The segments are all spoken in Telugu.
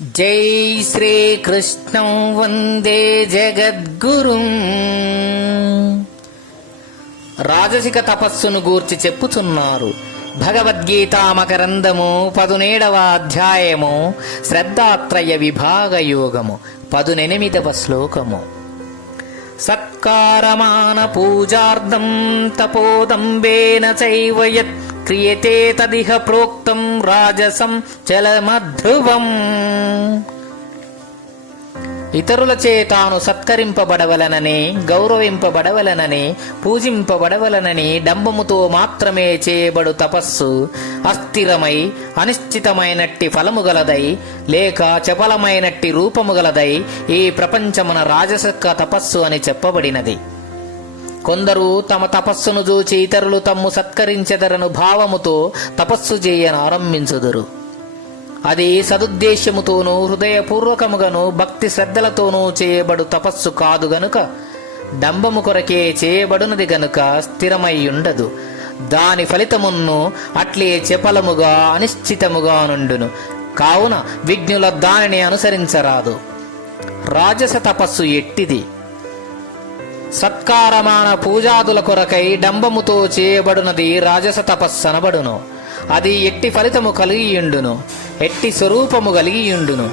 జై శ్రీకృష్ణం వందే జగద్గురుం. రాజసిక తపస్సును గూర్చి చెప్పుచున్నారు. భగవద్గీత మకరందము 17వ అధ్యాయము శ్రద్ధాత్రయ విభాగ యోగము 18వ శ్లోకము. సత్కారమాన పూజార్థం తపోదంబేన చైవ యత్ క్రియతే తదిహ ప్రోక్తం రాజసం చలమధ్రువం. ఇతరులచే తాను సత్కరింపబడవలనని, గౌరవింపబడవలనని, పూజింపబడవలనని డంబముతో మాత్రమే చేయబడు తపస్సు అస్థిరమై అనిశ్చితమైనట్టి ఫలము గలదై లేక చపలమైనట్టి రూపము గలదై ఈ ప్రపంచమున రాజసిక తపస్సు అని చెప్పబడినది. కొందరు తమ తపస్సును చూచి ఇతరులు తమ్ము సత్కరించెదరను భావముతో తపస్సు చేయనారంభించుదురు. అది సదుద్దేశ్యముతోనూ హృదయపూర్వకముగాను భక్తి శ్రద్ధలతోనూ చేయబడు తపస్సు కాదు గనుక, డంబము కొరకే చేయబడునది గనుక స్థిరమై ఉండదు. దాని ఫలితమును అట్లే చపలముగా అనిశ్చితముగా నుండును. కావున విజ్ఞుల దానిని అనుసరించరాదు. రాజస తపస్సు ఎట్టిది? సత్కారమాన పూజాదుల కొరకై డంబముతో చేయబడునది రాజస తపస్సు అనబడును. అది ఎట్టి ఫలితము కలిగియుండును, ఎట్టి స్వరూపము కలిగియుండును,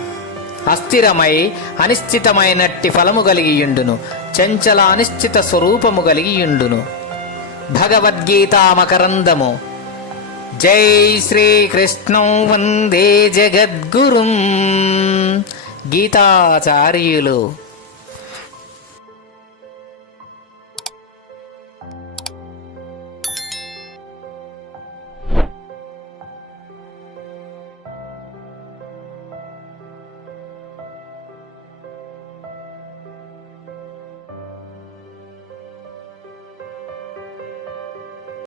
అస్థిరమై అనిశ్చితమైనట్టి ఫలము కలిగియుండును, చంచల అనిశ్చిత స్వరూపము కలిగియుండును. భగవద్గీత మకరందము. జై శ్రీకృష్ణం వందే జగద్గురుం. గీతాచార్యులు.